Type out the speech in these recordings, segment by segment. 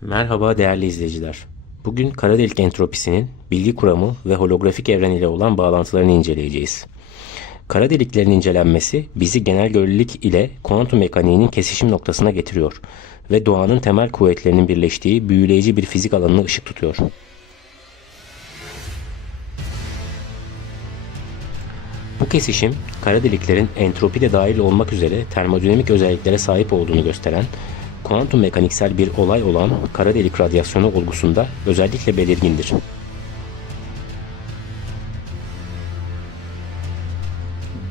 Merhaba değerli izleyiciler. Bugün kara delik entropisinin bilgi kuramı ve holografik evren ile olan bağlantılarını inceleyeceğiz. Kara deliklerin incelenmesi bizi genel görelilik ile kuantum mekaniğinin kesişim noktasına getiriyor ve doğanın temel kuvvetlerinin birleştiği büyüleyici bir fizik alanına ışık tutuyor. Bu kesişim, kara deliklerin entropi de dahil olmak üzere termodinamik özelliklere sahip olduğunu gösteren kuantum mekaniksel bir olay olan kara delik radyasyonu olgusunda özellikle belirgindir.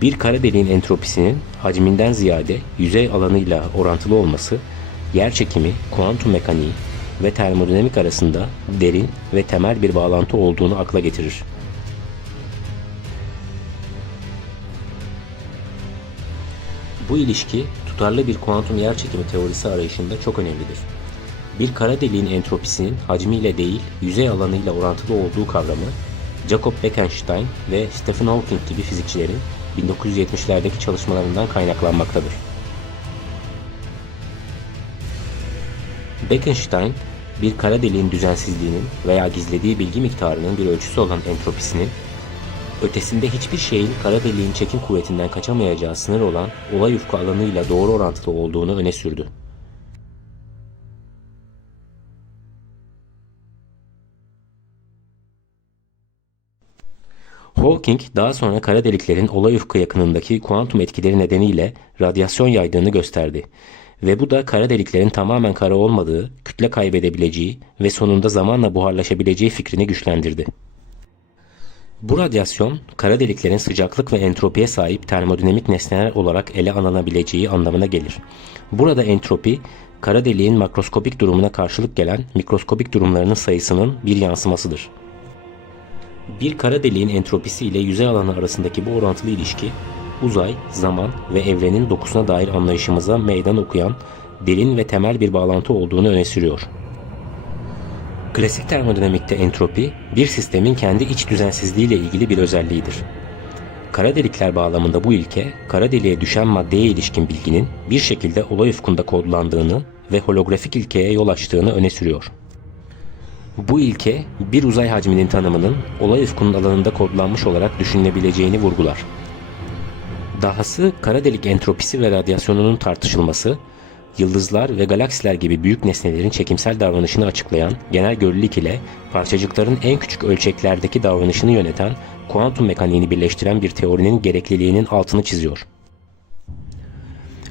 Bir kara deliğin entropisinin hacminden ziyade yüzey alanıyla orantılı olması, yerçekimi, kuantum mekaniği ve termodinamik arasında derin ve temel bir bağlantı olduğunu akla getirir. Bu ilişki, tutarlı bir kuantum yerçekimi teorisi arayışında çok önemlidir. Bir kara deliğin entropisinin hacmiyle değil, yüzey alanıyla orantılı olduğu kavramı, Jacob Bekenstein ve Stephen Hawking gibi fizikçilerin 1970'lerdeki çalışmalarından kaynaklanmaktadır. Bekenstein, bir kara deliğin düzensizliğinin veya gizlediği bilgi miktarının bir ölçüsü olan entropisinin, ötesinde hiçbir şeyin kara deliğin çekim kuvvetinden kaçamayacağı sınır olan olay ufku alanıyla doğru orantılı olduğunu öne sürdü. Hawking daha sonra kara deliklerin olay ufku yakınındaki kuantum etkileri nedeniyle radyasyon yaydığını gösterdi ve bu da kara deliklerin tamamen kara olmadığı, kütle kaybedebileceği ve sonunda zamanla buharlaşabileceği fikrini güçlendirdi. Bu radyasyon, kara deliklerin sıcaklık ve entropiye sahip termodinamik nesneler olarak ele alınabileceği anlamına gelir. Burada entropi, kara deliğin makroskopik durumuna karşılık gelen mikroskopik durumlarının sayısının bir yansımasıdır. Bir kara deliğin entropisi ile yüzey alanı arasındaki bu orantılı ilişki, uzay, zaman ve evrenin dokusuna dair anlayışımıza meydan okuyan derin ve temel bir bağlantı olduğunu öne sürüyor. Klasik termodinamikte entropi, bir sistemin kendi iç düzensizliği ile ilgili bir özelliğidir. Kara delikler bağlamında bu ilke, kara deliğe düşen maddeye ilişkin bilginin bir şekilde olay ufkunda kodlandığını ve holografik ilkeye yol açtığını öne sürüyor. Bu ilke, bir uzay hacminin tanımının olay ufkunun alanında kodlanmış olarak düşünülebileceğini vurgular. Dahası kara delik entropisi ve radyasyonunun tartışılması, yıldızlar ve galaksiler gibi büyük nesnelerin çekimsel davranışını açıklayan genel görelilik ile parçacıkların en küçük ölçeklerdeki davranışını yöneten kuantum mekaniğini birleştiren bir teorinin gerekliliğinin altını çiziyor.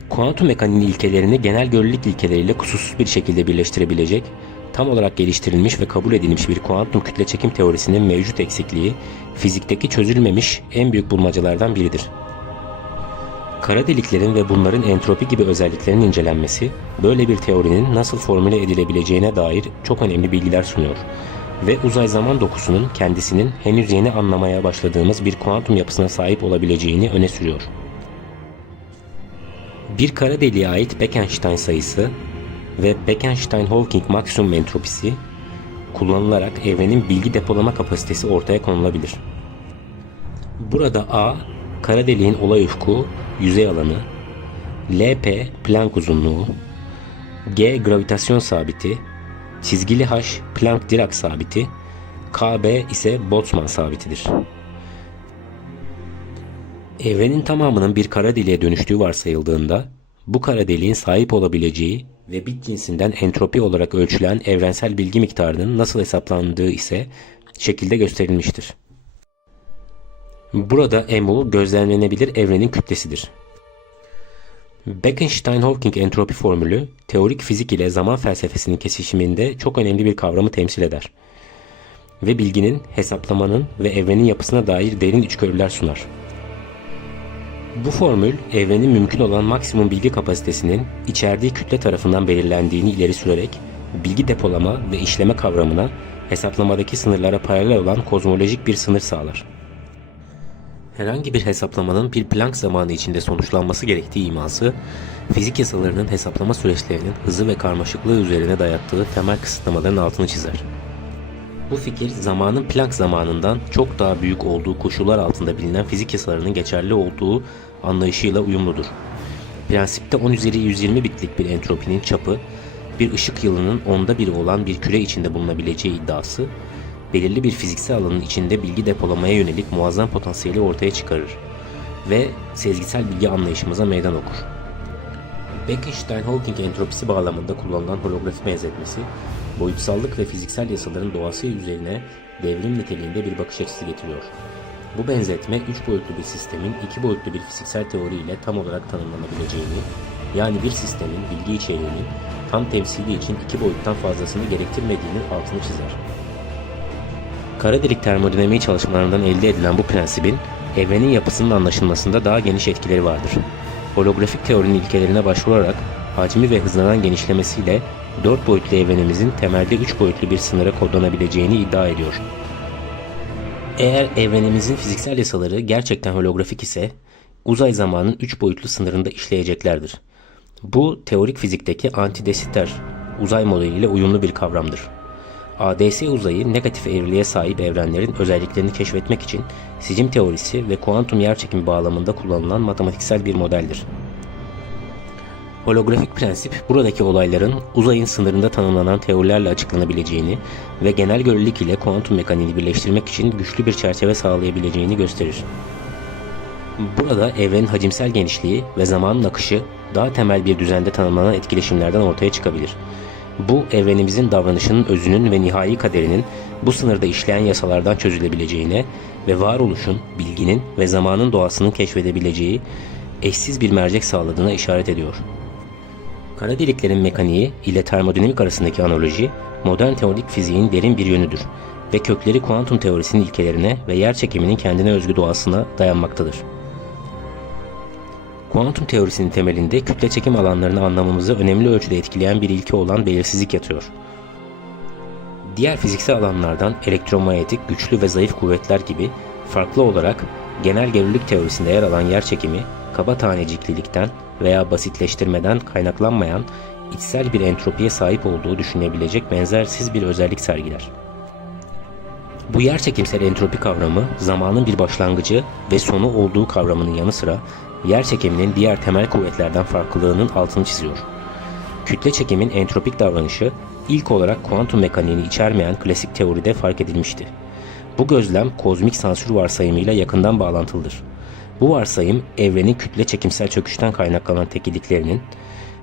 Kuantum mekaniğinin ilkelerini genel görelilik ilkeleriyle kusursuz bir şekilde birleştirebilecek, tam olarak geliştirilmiş ve kabul edilmiş bir kuantum kütle çekim teorisinin mevcut eksikliği, fizikteki çözülmemiş en büyük bulmacalardan biridir. Kara deliklerin ve bunların entropi gibi özelliklerinin incelenmesi, böyle bir teorinin nasıl formüle edilebileceğine dair çok önemli bilgiler sunuyor ve uzay zaman dokusunun kendisinin henüz yeni anlamaya başladığımız bir kuantum yapısına sahip olabileceğini öne sürüyor. Bir kara deliğe ait Bekenstein sayısı ve Bekenstein-Hawking maksimum entropisi kullanılarak evrenin bilgi depolama kapasitesi ortaya konulabilir. Burada A, kara deliğin olay ufku, yüzey alanı, Lp Planck uzunluğu, G gravitasyon sabiti, çizgili H Planck-Dirac sabiti, Kb ise Boltzmann sabitidir. Evrenin tamamının bir kara deliğe dönüştüğü varsayıldığında, bu kara deliğin sahip olabileceği ve bit cinsinden entropi olarak ölçülen evrensel bilgi miktarının nasıl hesaplandığı ise şekilde gösterilmiştir. Burada mu gözlemlenebilir evrenin kütlesidir. Bekenstein-Hawking entropi formülü, teorik fizik ile zaman felsefesinin kesişiminde çok önemli bir kavramı temsil eder ve bilginin, hesaplamanın ve evrenin yapısına dair derin içgörüler sunar. Bu formül, evrenin mümkün olan maksimum bilgi kapasitesinin içerdiği kütle tarafından belirlendiğini ileri sürerek, bilgi depolama ve işleme kavramına, hesaplamadaki sınırlara paralel olan kozmolojik bir sınır sağlar. Herhangi bir hesaplamanın bir Planck zamanı içinde sonuçlanması gerektiği iması, fizik yasalarının hesaplama süreçlerinin hızı ve karmaşıklığı üzerine dayattığı temel kısıtlamaların altını çizer. Bu fikir, zamanın Planck zamanından çok daha büyük olduğu koşullar altında bilinen fizik yasalarının geçerli olduğu anlayışıyla uyumludur. Prensipte 10 üzeri 120 bitlik bir entropinin çapı, bir ışık yılının onda biri olan bir küre içinde bulunabileceği iddiası, belirli bir fiziksel alanın içinde bilgi depolamaya yönelik muazzam potansiyeli ortaya çıkarır ve sezgisel bilgi anlayışımıza meydan okur. Bekenstein-Hawking entropisi bağlamında kullanılan holografi benzetmesi, boyutsallık ve fiziksel yasaların doğası üzerine devrim niteliğinde bir bakış açısı getiriyor. Bu benzetme, 3 boyutlu bir sistemin 2 boyutlu bir fiziksel teori ile tam olarak tanımlanabileceğini, yani bir sistemin bilgi içeriğinin tam temsili için 2 boyuttan fazlasını gerektirmediğinin altını çizer. Kara delik termodinamiği çalışmalarından elde edilen bu prensibin, evrenin yapısının anlaşılmasında daha geniş etkileri vardır. Holografik teorinin ilkelerine başvurarak hacmi ve hızlanan genişlemesiyle 4 boyutlu evrenimizin temelde 3 boyutlu bir sınıra kodlanabileceğini iddia ediyor. Eğer evrenimizin fiziksel yasaları gerçekten holografik ise, uzay zamanın 3 boyutlu sınırında işleyeceklerdir. Bu, teorik fizikteki antidesiter uzay modeliyle uyumlu bir kavramdır. ADS uzayı negatif eğriliğe sahip evrenlerin özelliklerini keşfetmek için sicim teorisi ve kuantum yerçekimi bağlamında kullanılan matematiksel bir modeldir. Holografik prensip, buradaki olayların uzayın sınırında tanımlanan teorilerle açıklanabileceğini ve genel görelilik ile kuantum mekaniğini birleştirmek için güçlü bir çerçeve sağlayabileceğini gösterir. Burada evrenin hacimsel genişliği ve zamanın akışı daha temel bir düzende tanımlanan etkileşimlerden ortaya çıkabilir. Bu, evrenimizin davranışının özünün ve nihai kaderinin bu sınırda işleyen yasalardan çözülebileceğine ve varoluşun, bilginin ve zamanın doğasının keşfedebileceği eşsiz bir mercek sağladığına işaret ediyor. Kara deliklerin mekaniği ile termodinamik arasındaki analoji, modern teorik fiziğin derin bir yönüdür ve kökleri kuantum teorisinin ilkelerine ve yerçekiminin kendine özgü doğasına dayanmaktadır. Kuantum teorisinin temelinde kütle çekim alanlarını anlamamızı önemli ölçüde etkileyen bir ilke olan belirsizlik yatıyor. Diğer fiziksel alanlardan elektromanyetik güçlü ve zayıf kuvvetler gibi farklı olarak genel görelilik teorisinde yer alan yerçekimi, kaba taneciklilikten veya basitleştirmeden kaynaklanmayan içsel bir entropiye sahip olduğu düşünebilecek benzersiz bir özellik sergiler. Bu yerçekimsel entropi kavramı, zamanın bir başlangıcı ve sonu olduğu kavramının yanı sıra yerçekiminin diğer temel kuvvetlerden farklılığının altını çiziyor. Kütle çekimin entropik davranışı ilk olarak kuantum mekaniğini içermeyen klasik teoride fark edilmişti. Bu gözlem kozmik sansür varsayımıyla yakından bağlantılıdır. Bu varsayım, evrenin kütle çekimsel çöküşten kaynaklanan tekilliklerinin,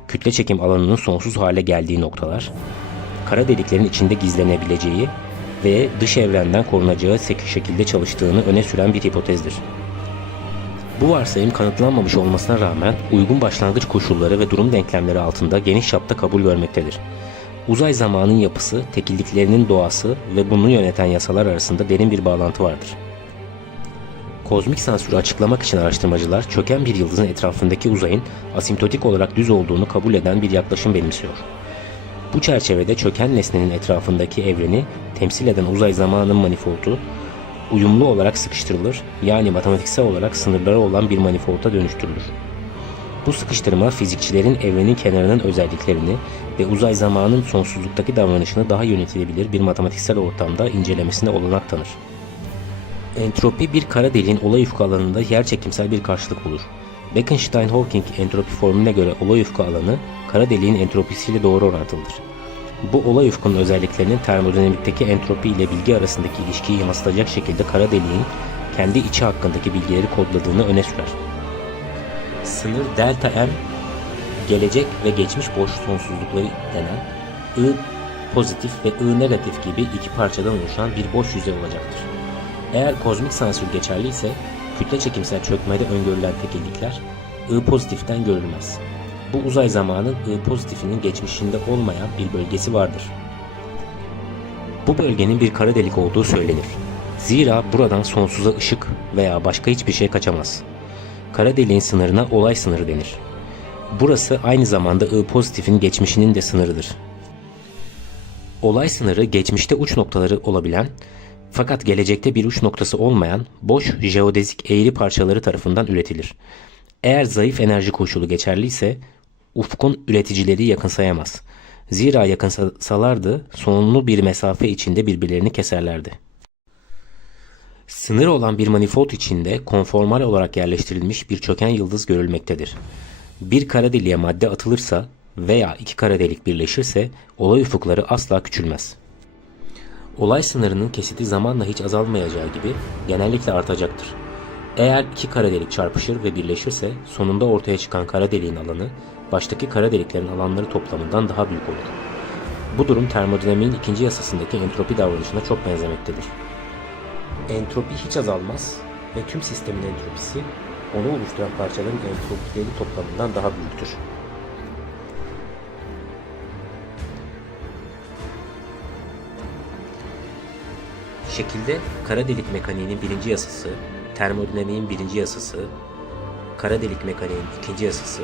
kütle çekim alanının sonsuz hale geldiği noktalar, kara deliklerin içinde gizlenebileceği ve dış evrenden korunacağı şekilde çalıştığını öne süren bir hipotezdir. Bu varsayım kanıtlanmamış olmasına rağmen uygun başlangıç koşulları ve durum denklemleri altında geniş çapta kabul görmektedir. Uzay zamanın yapısı, tekilliklerinin doğası ve bunu yöneten yasalar arasında derin bir bağlantı vardır. Kozmik sansürü açıklamak için araştırmacılar çöken bir yıldızın etrafındaki uzayın asimptotik olarak düz olduğunu kabul eden bir yaklaşım benimsiyor. Bu çerçevede çöken nesnenin etrafındaki evreni temsil eden uzay zamanın manifoldu uyumlu olarak sıkıştırılır, yani matematiksel olarak sınırları olan bir manifolda dönüştürülür. Bu sıkıştırma fizikçilerin evrenin kenarının özelliklerini ve uzay zamanın sonsuzluktaki davranışını daha yönetilebilir bir matematiksel ortamda incelemesine olanak tanır. Entropi bir kara deliğin olay ufku alanında yerçekimsel bir karşılık bulur. Bekenstein-Hawking entropi formülüne göre olay ufku alanı kara deliğin entropisiyle doğru orantılıdır. Bu olay ufkunun özelliklerinin termodinamikteki entropi ile bilgi arasındaki ilişkiyi yansıtacak şekilde kara deliğin kendi içi hakkındaki bilgileri kodladığını öne sürer. Sınır delta M, gelecek ve geçmiş boş sonsuzlukları denen I pozitif ve I negatif gibi iki parçadan oluşan bir boş yüzey olacaktır. Eğer kozmik sansür geçerli ise kütle çekimsel çökmede öngörülen tekillikler I pozitiften görülmez. Bu uzay zamanın I pozitifinin geçmişinde olmayan bir bölgesi vardır. Bu bölgenin bir kara delik olduğu söylenir. Zira buradan sonsuza ışık veya başka hiçbir şey kaçamaz. Kara deliğin sınırına olay sınırı denir. Burası aynı zamanda I pozitifin geçmişinin de sınırıdır. Olay sınırı geçmişte uç noktaları olabilen fakat gelecekte bir uç noktası olmayan boş jeodezik eğri parçaları tarafından üretilir. Eğer zayıf enerji koşulu geçerliyse ufkun üreticileri yakınsayamaz. Zira yakınsalardı sonlu bir mesafe içinde birbirlerini keserlerdi. Sınır olan bir manifold içinde konformal olarak yerleştirilmiş bir çöken yıldız görülmektedir. Bir kara deliğe madde atılırsa veya iki kara delik birleşirse olay ufukları asla küçülmez. Olay sınırının kesiti zamanla hiç azalmayacağı gibi genellikle artacaktır. Eğer iki kara delik çarpışır ve birleşirse sonunda ortaya çıkan kara deliğin alanı baştaki kara deliklerin alanları toplamından daha büyük olur. Bu durum termodinamiğin ikinci yasasındaki entropi davranışına çok benzemektedir. Entropi hiç azalmaz ve tüm sistemin entropisi onu oluşturan parçaların entropileri toplamından daha büyüktür. Şekilde kara delik mekaniğinin birinci yasası, termodinamiğin birinci yasası, kara delik mekaniğinin ikinci yasası,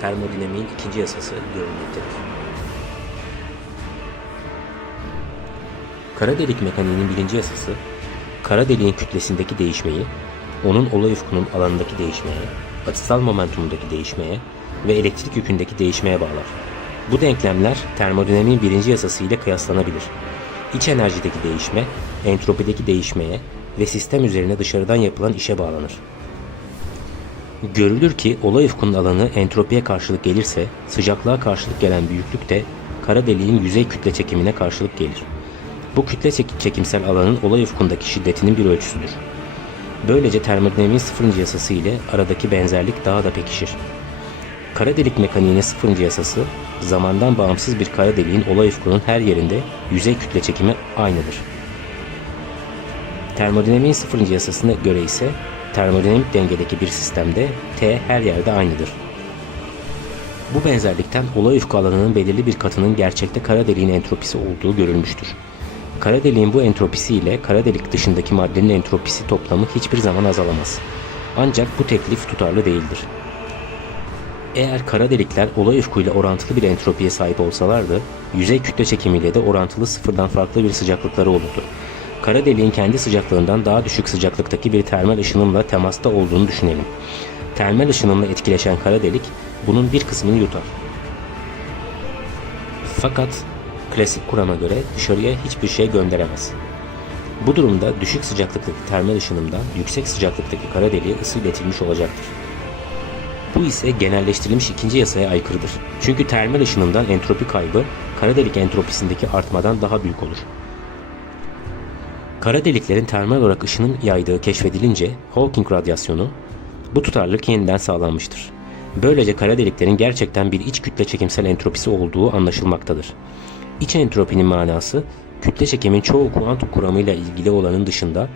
termodinamiğin ikinci yasası görülmektedir. Kara delik mekaniğinin birinci yasası, kara deliğin kütlesindeki değişmeyi, onun olay ufkunun alanındaki değişmeye, açısal momentumundaki değişmeye ve elektrik yükündeki değişmeye bağlar. Bu denklemler termodinamiğin birinci yasası ile kıyaslanabilir. İç enerjideki değişme, entropideki değişmeye ve sistem üzerine dışarıdan yapılan işe bağlanır. Görülür ki olay ufkunun alanı entropiye karşılık gelirse, sıcaklığa karşılık gelen büyüklük de kara deliğin yüzey kütle çekimine karşılık gelir. Bu kütle çekimsel alanın olay ufkundaki şiddetinin bir ölçüsüdür. Böylece termodinamiğin sıfırıncı yasası ile aradaki benzerlik daha da pekişir. Kara delik mekaniğinin sıfırıncı yasası, zamandan bağımsız bir kara deliğin olay ufkunun her yerinde yüzey kütle çekimi aynıdır. Termodinamiğin sıfırıncı yasasına göre ise termodinamik dengedeki bir sistemde T her yerde aynıdır. Bu benzerlikten olay ufku alanının belirli bir katının gerçekte kara deliğin entropisi olduğu görülmüştür. Kara deliğin bu entropisi ile kara delik dışındaki maddenin entropisi toplamı hiçbir zaman azalamaz. Ancak bu teklif tutarlı değildir. Eğer kara delikler olay ufkuyla orantılı bir entropiye sahip olsalardı, yüzey kütle çekimiyle de orantılı sıfırdan farklı bir sıcaklıkları olurdu. Kara deliğin kendi sıcaklığından daha düşük sıcaklıktaki bir termal ışınımla temasta olduğunu düşünelim. Termal ışınımla etkileşen kara delik bunun bir kısmını yutar. Fakat klasik kurama göre dışarıya hiçbir şey gönderemez. Bu durumda düşük sıcaklıktaki termal ışınımdan yüksek sıcaklıktaki kara deliğe ısı iletilmiş olacaktır. Bu ise genelleştirilmiş ikinci yasaya aykırıdır. Çünkü termal ışınımdan entropi kaybı kara delik entropisindeki artmadan daha büyük olur. Kara deliklerin termal olarak ışınım yaydığı keşfedilince Hawking radyasyonu, bu tutarlılık yeniden sağlanmıştır. Böylece kara deliklerin gerçekten bir iç kütle çekimsel entropisi olduğu anlaşılmaktadır. İç entropinin manası, kütle çekimin çoğu kuantum kuramıyla ilgili olanın dışında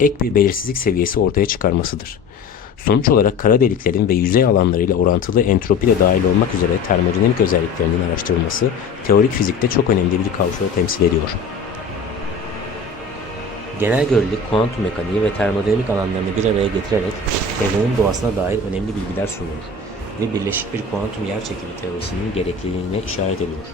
ek bir belirsizlik seviyesi ortaya çıkarmasıdır. Sonuç olarak kara deliklerin ve yüzey alanlarıyla orantılı entropi de dahil olmak üzere termodinamik özelliklerinin araştırılması teorik fizikte çok önemli bir kavşağı temsil ediyor. Genel görelilik, kuantum mekaniği ve termodinamik alanlarını bir araya getirerek evrenin doğasına dair önemli bilgiler sunuyor ve birleşik bir kuantum yerçekimi teorisinin gerekliliğine işaret ediyor.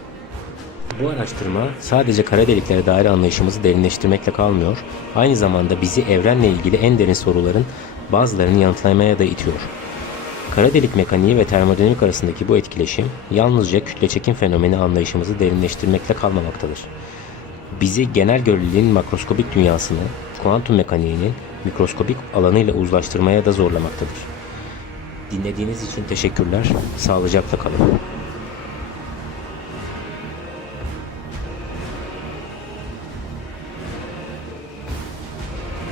Bu araştırma sadece kara deliklere dair anlayışımızı derinleştirmekle kalmıyor, aynı zamanda bizi evrenle ilgili en derin soruların bazılarını yanıtlamaya da itiyor. Kara delik mekaniği ve termodinamik arasındaki bu etkileşim yalnızca kütle çekim fenomeni anlayışımızı derinleştirmekle kalmamaktadır. Bizi genel göreliliğin makroskobik dünyasını, kuantum mekaniğinin mikroskobik alanıyla uzlaştırmaya da zorlamaktadır. Dinlediğiniz için teşekkürler, sağlıcakla kalın.